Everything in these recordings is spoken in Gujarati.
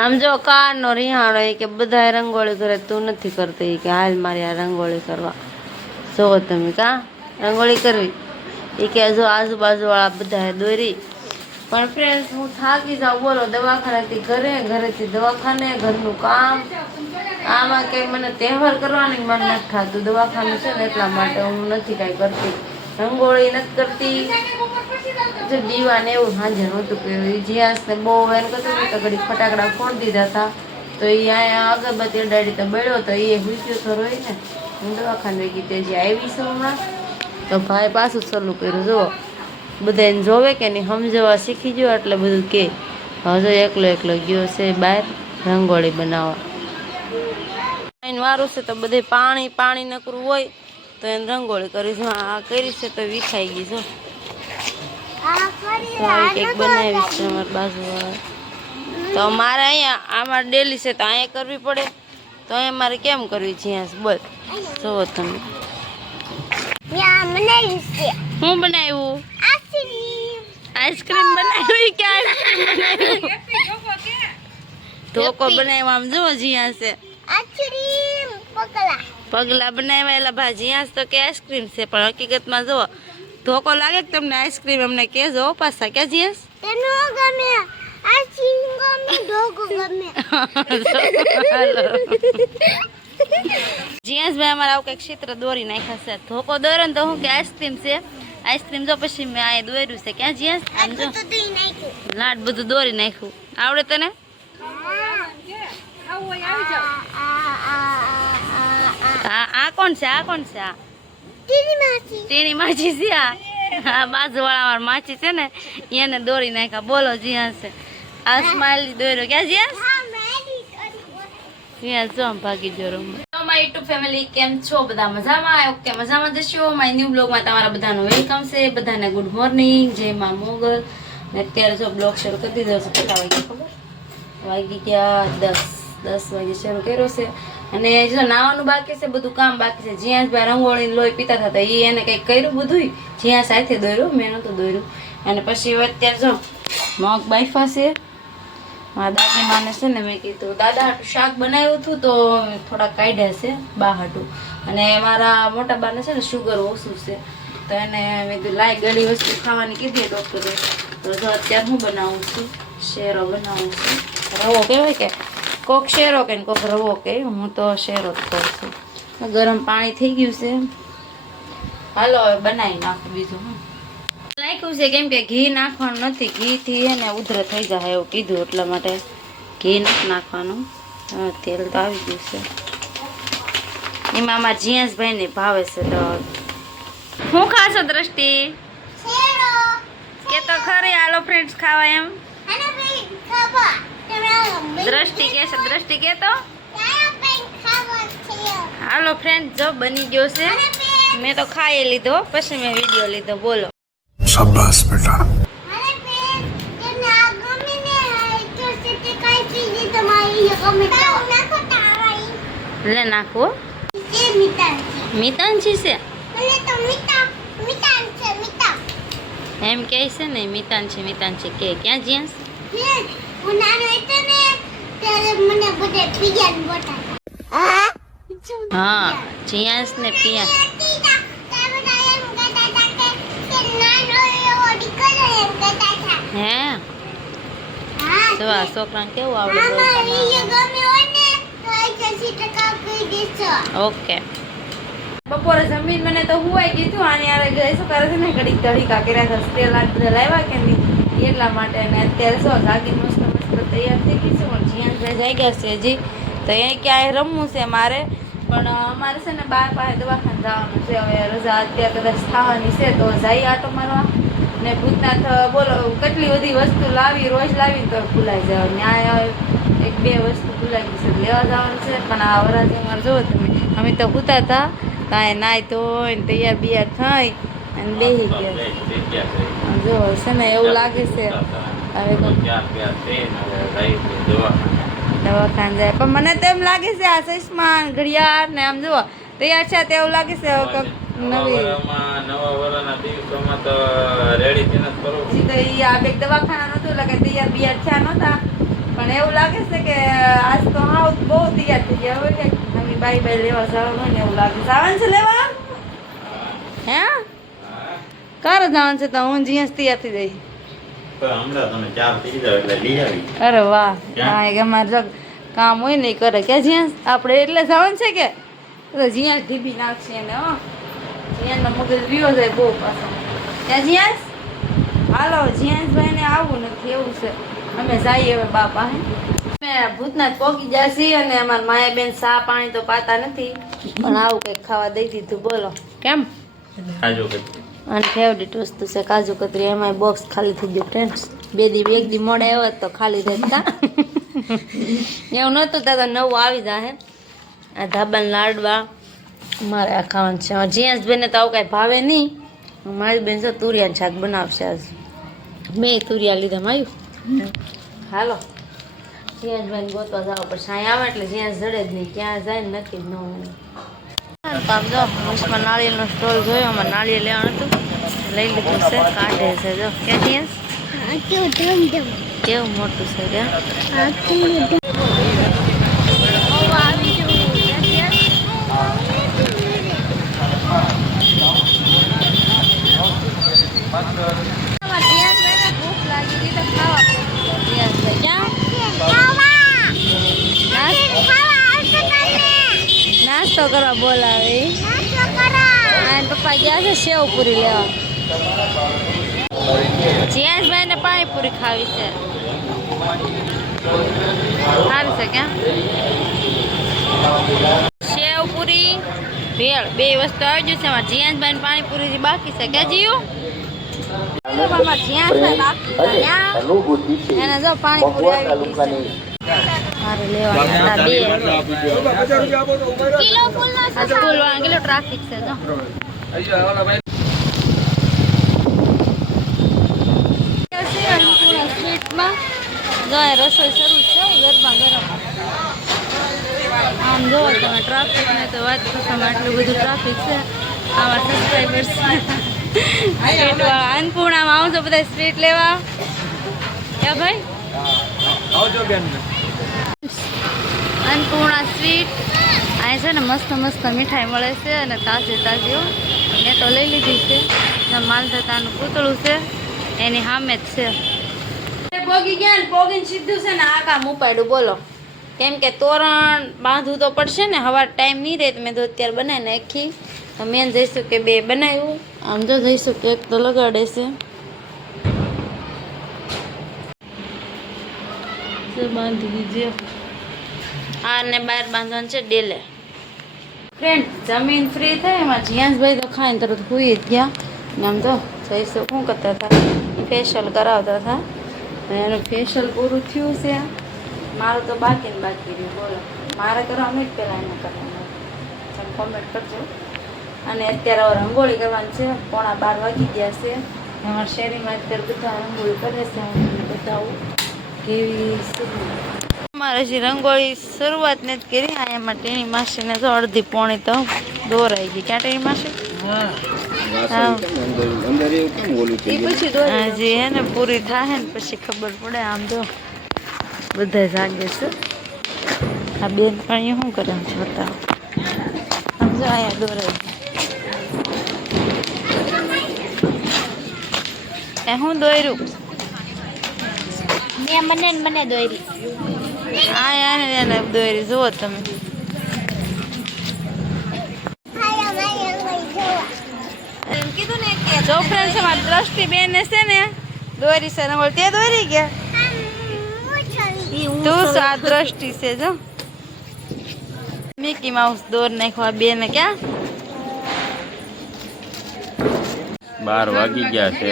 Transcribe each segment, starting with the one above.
આમ જો કાર નો રિહાણો કે બધા રંગોળી કરે, તું નથી કરતી કે હાલ મારે આ રંગોળી કરવા. જો તમે કા રંગોળી કરવી એ કે જો આજુબાજુ વાળા બધા દોરી. પણ ફ્રેન્ડ્સ હું થાકી જાઉં, બોલો, દવાખાનેથી ઘરે, ઘરેથી દવાખાને, ઘરનું કામ, આમાં કંઈ મને તહેવાર કરવાની મન નથી થતું. દવાખાનું છે ને એટલા માટે હું નથી કાંઈ કરતી, રંગોળી નથી કરતી. જો દીવા ને એવું સાંજે નહોતું કર્યું. જીયાસને બહુ એમ કરતું તો ઘડી ફટાકડા ફોડી દીધા હતા, તો એ અહીંયા અગરબત્તી અડાડી તો બળ્યો, તો એ હુસ્યો તો રોય ને. હું દવાખાને ગઈ જે આવી છું હમણાં, તો ભાઈ પાછું ચાલુ કર્યું. જુઓ, બધા એને જોવે કે નહીં, સમજવા શીખી ગયો એટલે બધું કે. હજુ એકલો એકલો ગયો છે બહાર રંગોળી બનાવવા. એને વારું છે તો બધે પાણી પાણી નકરું હોય તો એને રંગોળી કરીશું. આ કરી છે તો વિખાઈ ગઈ. જો કંઈક બનાવી છે અમારી બાજુવાળા. તો મારે અહીંયા આમાં ડેલી છે તો અહીંયા કરવી પડે, તો અહીંયા મારે કેમ કરવી છે? બોલ, જુઓ તમે. હું બનાવ્યું? આઈસ્ક્રીમ બનાવી કે ઢોકો બનાવ્યો? આમ જુઓ, જીયા છે પગલા બનાવ્યા. એલા ભા જીયા તો કે આઈસ્ક્રીમ છે, પણ હકીકતમાં જુઓ ઢોકો લાગે કે તમને આઈસ્ક્રીમ? અમને કેજો પાછા કે જીયાસ જીયાસભાઈ અમારે આવું કંઈક ક્ષેત્ર દોરી નાખ્યા છે. ધોકો દોર્યો ને તો હું કે આઈસ્ક્રીમ છે, આઈસ્ક્રીમ જો પછી મેં આ દોર્યું છે. ક્યાં જીયાસ? આમ જો લાડ બધું દોરી નાખ્યું. આવડે તને? આ કોણ છે? આ કોણ છે? આ ટીની માછી છે. આ બાજુવાળા અમાર માછી છે ને, એને દોરી નાખ્યા. બોલો જીયાસ છે આ સ્માઈલી દોર્યો. ક્યાં જીયાસ? જીયાસ જો આમ ભાગી જો રૂમ. માય યુટ્યુબ ફેમિલી, કેમ છો બધા? મજામાં? ઓકે, મજામાં જશો. માય ન્યૂ બ્લોગમાં તમારા બધાનું વેલકમ છે. બધાને ગુડ મોર્નિંગ, જય માં મોગલ. ને અત્યારે જો બ્લોગ શરૂ કરી દીધો છે. કેટલા વાગે ખબર? વાગી ગયા 10 વાગે શરૂ કર્યો છે. અને જો નાવાનું બાકી છે, બધું કામ બાકી છે. જીયાસભાઈ રંગોળી લોહી પીતા હતા, એ એને કંઈક કર્યું બધું. જ્યાં સાથે દોર્યું, મેં નહોતું દોર્યું. અને પછી અત્યારે જો મગ બાફા છે. મારા દાદીમાને છે ને મેં કીધું દાદા હાટું શાક બનાવ્યું હતું તો થોડા કાઢ્યા છે બા હાટું. અને મારા મોટા બાને છે ને શુગર ઓછું છે, તો એને મેં કીધું લાય ગળી વસ્તુ ખાવાની કીધી ડૉક્ટરે. તો જો અત્યારે હું બનાવું છું, શેરો બનાવું છું. રવો કહેવાય કે કોક શેરો કે કોક રવો કે, હું તો શેરો જ કરું છું. ગરમ પાણી થઈ ગયું છે. હાલો હવે બનાવી નાખું. બીજું હું નાખ્યું છે કેમ કે ઘી નાખવાનું નથી, ઘીથી એને ઉધર થઈ જાય એવું કીધું, એટલા માટે ઘી નથી નાખવાનું. તેલ તો આવી ગયું છે. એમાં અમારા જીયાસભાઈને ભાવે છે. તો શું ખાશો દ્રષ્ટિ? કે તો ખરી હાલો ફ્રેન્ડ્સ ખાવા એમ. દ્રષ્ટિ કે છે, દ્રષ્ટિ કે તો હાલો ફ્રેન્ડ. જો બની ગયો છે, મેં તો ખાઈ લીધો, પછી મેં વિડીયો લીધો. બોલો, શાબાશ બેટા. લે નાખો. મીતાંશી છે એમ કે છે ને, મીતાંશી મીતાંશી કે. ક્યાં જ્યાં? હા, જીયાસ ને પિયા. હે તો આ છોકરાને કેવું આવડે? ઓકે. બપોરે જમીન મને તો હુવાઈ ગયું હતું. આને યાર ગઈ શું કરે છે ને, ઘડીક ધડીકા કર્યા હતા. તેલ બધા લાવ્યા કે નહીં એટલા માટે. અને અત્યારે શું જાગી મસ્ત મસ્ત તૈયાર થઈ ગઈ છે. પણ જીયાસભાઈ જાગ્યા છે હજી, તો એ ક્યાંય રમવું છે મારે. પણ અમારે છે ને બાર પાસે દવાખાને જવાનું છે. હવે રજા અત્યારે કદાચ થવાની છે તો જઈ આટો મારવા. ને ભૂતનાથ બોલો કેટલી બધી વસ્તુ લાવી, રોજ લાવીને તો ભૂલાઈ જાય. ન્યાય એક બે વસ્તુ ભૂલાઈ ગઈ છે, લેવા જવાનું છે. પણ આ વરાજે અમારે જોવો તમે, અમે તો ભૂતા હતા ત્યાં નાય ધોઈને તૈયાર બિયાર થઈ અને બેસી ગયા. જો છે ને એવું લાગે છે હવે તો દવાખાને જાય. પણ મને તો એમ લાગે છે આ ચશ્મા ઘડિયાળ ને આમ જુઓ તૈયાર છે, તેવું લાગે છે હવે નવી નવા વર્ષના દિવસોમાં તો રેડી થઈને જ કરવું. આ બે દવાખાના નહોતું એટલે કે તૈયાર બિયાર થયા નહોતા. પણ પણ એવું લાગે છે કે આજ તો હા બહુ તૈયાર થઈ ગયા હવે કે મમ્મી બાઈ બાઈ લેવા જવાનું હોય ને એવું લાગે જવાનું છે લેવા હે ક્યારે જવાનું છે તો હું જીએસ તૈયાર થઈ જઈશ હમણાં તમે ચાર થઈ જાવ એટલે લઈ આવી અરે વાહ હા એક અમારે જો કામ હોય ને ઈ કરે કે જીએસ આપણે એટલે જવાનું છે કે તો જીએસ ઢીબી નાખશે એને હો જીએસનો મગજ વિયો જાય બહુ પાછો ત્યાં જીએસ હાલો જીએસભાઈને આવવું નથી એવું છે અમે જઈએ હવે બાપા હે અમે ભૂતનાથ પોગી જાસી અને અમારા માયા બેન ચા પાણી તો પાતા નથી પણ આવું કંઈક ખાવા દઈ દીધું બોલો કેમ કાજુ અને ફેવરેટ વસ્તુ છે કાજુ કતરી એમાં બોક્સ ખાલી થઈ ગયું ફ્રેન્ડ્સ એક દી મોડે આવ્યો તો ખાલી થઈ કા એવું નહોતું ત્યાં તો નવું આવી જાય આ ધાબાના લાડવા મારે આ ખાવાનું છે જીએસ બેને તો આવું કાંઈ ભાવે નહીં મારી બેન તો તુરિયાનું શાક બનાવશે આજ મેં તુરિયા લીધા માયું હાલો જીયાસભાઈને ગોતવા જાવ પછી અહીં આવે એટલે જીયાસ જડે જ નહીં ક્યાં જાય ને નક્કી જ ન હોય આમ જો હર્ષમાં નાળિયેરનો સ્ટોલ જોયો અમારે નાળિયેર લેવાનું હતું લઈ લીધું છે કાઢે છે જો ક્યાં જીયાસ કેવું મોટું છે કે નાસ્તો કરવા બોલાવે પપ્પા ગયા છે સેવ પૂરી લેવા જીયાસભાઈ ને પાણીપુરી ખાવી છે સારી છે ક્યાં સેવ પૂરી ભેળ બે વસ્તુ આવી જશે એમાં જીયાસભાઈ ને પાણીપુરી બાકી છે કે જીયું એને જો પાણીપુરી આવી ગઈ મારે લેવાની બે સ્કૂલ વાળા કેટલો ટ્રાફિક છે જો સ્વીટમાં જો રસોઈ શરૂ છે ગરબા ગરમ આમ જો તમે ટ્રાફિક ને તો વાત પૂછવામાં આટલું બધું ટ્રાફિક છે આવા સબસ્ક્રાઈબર્સ સ્વીટ વાળા અન્નપૂર્ણામાં આવજો બધા સ્વીટ લેવા ક્યાં ભાઈ આવજો બેન અન્નપૂર્ણા સ્વીટ અહીં છે ને મસ્ત મસ્ત મીઠાઈ મળે છે અને તાજી તાજી મેં તો લઈ લીધી છે માલધાતાનું પૂતળું છે એની સામે જ છે પોગી ગયા ને પોગીને સીધું છે ને આ કામ ઉપાડ્યું બોલો કેમ કે તોરણ બાંધવું તો પડશે ને હવાર ટાઈમ નહીં રહે તો મેં તો અત્યારે બનાવી નાખી તો મેં જઈશું કે બે બનાવ્યું આમ જો જઈશું કે એક તો લગાડે છે બાંધી દીધી આ ને બહાર બાંધવાનું છે ડેલે ફ્રેન્ડ જમીન ફ્રી થઈ એમાં જીયાસભાઈ તો ખાઈને તરત હુઈ જ ગયા ને આમ તો જઈશું શું કરતા હતા ફેશિયલ કરાવતા હતા એનું ફેશિયલ પૂરું થયું છે મારું તો બાકી ને બાકી રહ્યું બોલો મારે કરવાનું જ પહેલાં એને કરવાનું તમે કોમેન્ટ કરજો અને અત્યારે હવે રંગોળી કરવાની છે 11:30 વાગી ગયા છે અમારા શેરીમાં અત્યારે બધા રંગોળી કરે છે હું બતાવું કેવી અમારે હજી રંગોળી શરૂઆત નથી કરી એમાં ટેણી માસીને તો અડધી પોણી તો દોરાઈ ગઈ ક્યાં ટેણી માસી હજી હે ને પૂરી થાય ને પછી ખબર પડે આમ તો બધા જાગે છે આ બેન પણ શું કરે જોતા આમ જો અહીંયા દોરાઈ ગઈ હું દોર્યું મને દોરી હા એને દોરી જુઓ તમે કીધું ને કે જો ફ્રેન્ડ છે મારી દ્રષ્ટિ બેન છે ને દોરી છે રંગોળ તે દોરી ગયા તું આ દ્રષ્ટિ છે જો મિકી માઉસ દોર નાખવા બેને ક્યાં 12 વાગી ગયા છે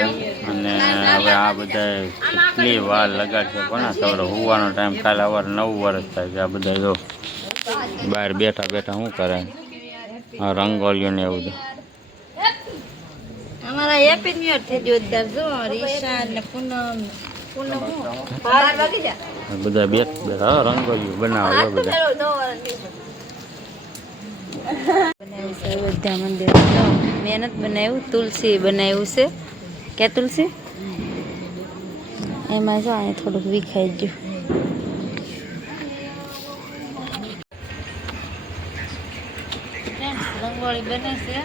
અને હવે આ બધા કેટલી વાર લગાડશે કોના સવારે હોવાનો ટાઈમ કાલે સવારે 9 વર્ષ થાય છે આ બધા જો બહાર બેઠા બેઠા શું કરે આ રંગોળીઓ ને એવું અમારા હેપી ન્યુ યર થઈ જોરદાર જો રીશા ને પૂનમ 12 વાગી ગયા બધા બેઠા રંગોળીઓ બનાવે બધા બનાવ્યું છે અયોધ્યા મંદિર મહેનત બનાવ્યું તુલસી બનાવ્યું છે કે તુલસી એમાં જો અહીંયા થોડુંક વિખાઈ ગયું રંગોળી બને છે,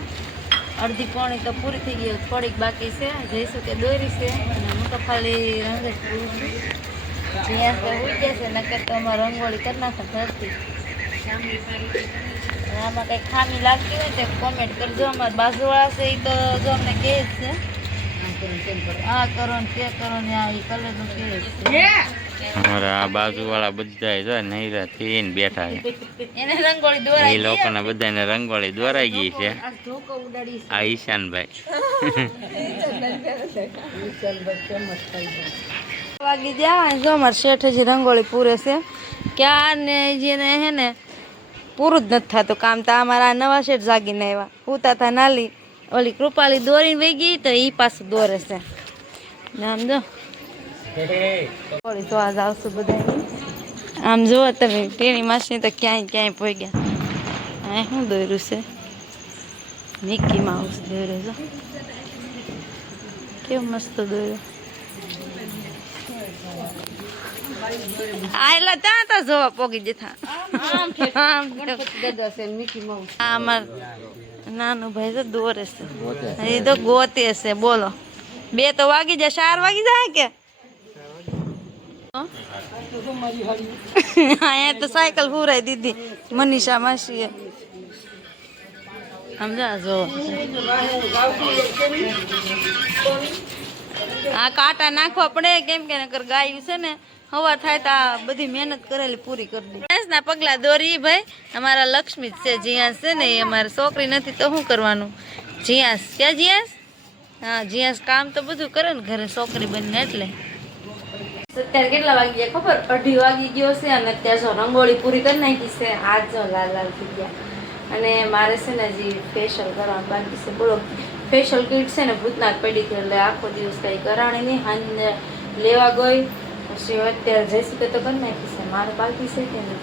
અડધી પોણી તો પૂરી થઈ ગઈ, થોડીક બાકી છે. જઈશું કે દોરી છે અને હું તો ખાલી રંગ જ પૂરું છું. જ્યાં ઉઈ ગયા છે નકર તો અમારે રંગોળી કરી નાખે ધરતી. આમાં કંઈ ખામી લાગતી હોય તો કોમેન્ટ કરજો. અમારા બાજુવાળા છે એ તો જો અમને કહે જ છે આ કરો ને તે કરો ને આ એ કલરનું કહે જ છે. અમારા આ બાજુવાળા બધા જો નૈરા થઈને બેઠા છે. એને રંગોળી એ દોરાઈ લોકોને બધાને રંગોળી દોરાઈ ગઈ છે. આ ધોકો ઉડાડી આ ઈશાનભાઈ વાગી જાય જો અમારે શેઠ હજી રંગોળી પૂરે છે ક્યાં ને જેને હે ને પૂરું જ નથી થતું કામ. તો અમારા નવા શેઠ જાગીને આવ્યા, પૂતા હતા નાલી ઓલી કૃપાલી દોરીને વહી ગઈ તો એ પાછું દોરે છે. આમ જો તો આજ આવશું બધા. આમ જુઓ તમે ટેણી માસી તો ક્યાંય ક્યાંય પહોંચ્યા. હા શું દોર્યું છે? મિકી માઉસ દોર્યો છો, કેવું મસ્ત દોર્યો. આ એટલે ત્યાં તો જોવા પોગી જતા. આ અમાર નાનું ભાઈ તો દોરે છે, એ તો ગોતે છે. બોલો 2 તો વાગી જાય, 4 વાગી જાય કે અહીંયા તો સાયકલ ફૂરાઈ દીધી મનીષા માસીએ. સમજા જો આ કાંટા નાખવા પડે કેમ કે નકર ગાયું છે ને હવા થાય તો આ બધી મહેનત કરેલી પૂરી કરી દે. ના પગલા દોરી ભાઈ અમારા લક્ષ્મી છે, જીયાસ છે ને એ અમારી છોકરી નથી તો શું કરવાનું. જીયાસ ક્યાં જીયાસ? હા જીયાસ કામ તો બધું કરે ને ઘરે છોકરી બનીને એટલે. અત્યારે કેટલા વાગી ગયા ખબર? 2:30 વાગી ગયો છે અને અત્યારે જો રંગોળી પૂરી કરી નાખી છે. હાથ જો લાલ લાલ થઈ ગયા અને મારે છે ને હજી ફેશિયલ કરવાનું બાકી છે. બોલો ફેશિયલ કિટ છે ને ભૂતનાથ પડી હતી એટલે આખો દિવસ કંઈ કરાણી નહીં. હાંજે લેવા ગઈ પછી અત્યારે જઈશું તો કરી નાખી છે, મારે બાકી છે કે નહીં.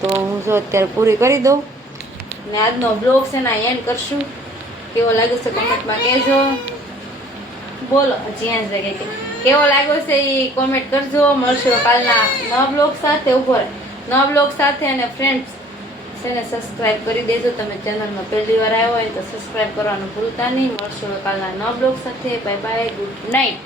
તો હું જો અત્યારે પૂરી કરી દઉં ને આજનો બ્લોગ છે ને એન્ડ કરશું. કેવો લાગ્યો છે કોમેન્ટમાં કહેજો. બોલો જ્યાં જગ્યાએ કેવો લાગ્યો છે એ કોમેન્ટ કરજો. મળશું કાલના નવા બ્લોગ સાથે. ઉપર નવા બ્લોગ સાથે અને ફ્રેન્ડ્સ છે ને સબસ્ક્રાઈબ કરી દેજો. તમે ચેનલમાં પહેલી વાર આવ્યો હોય તો સબસ્ક્રાઈબ કરવાનું ભૂલતા નહીં. મળશું કાલના નવા બ્લોગ સાથે. Bye bye, good night.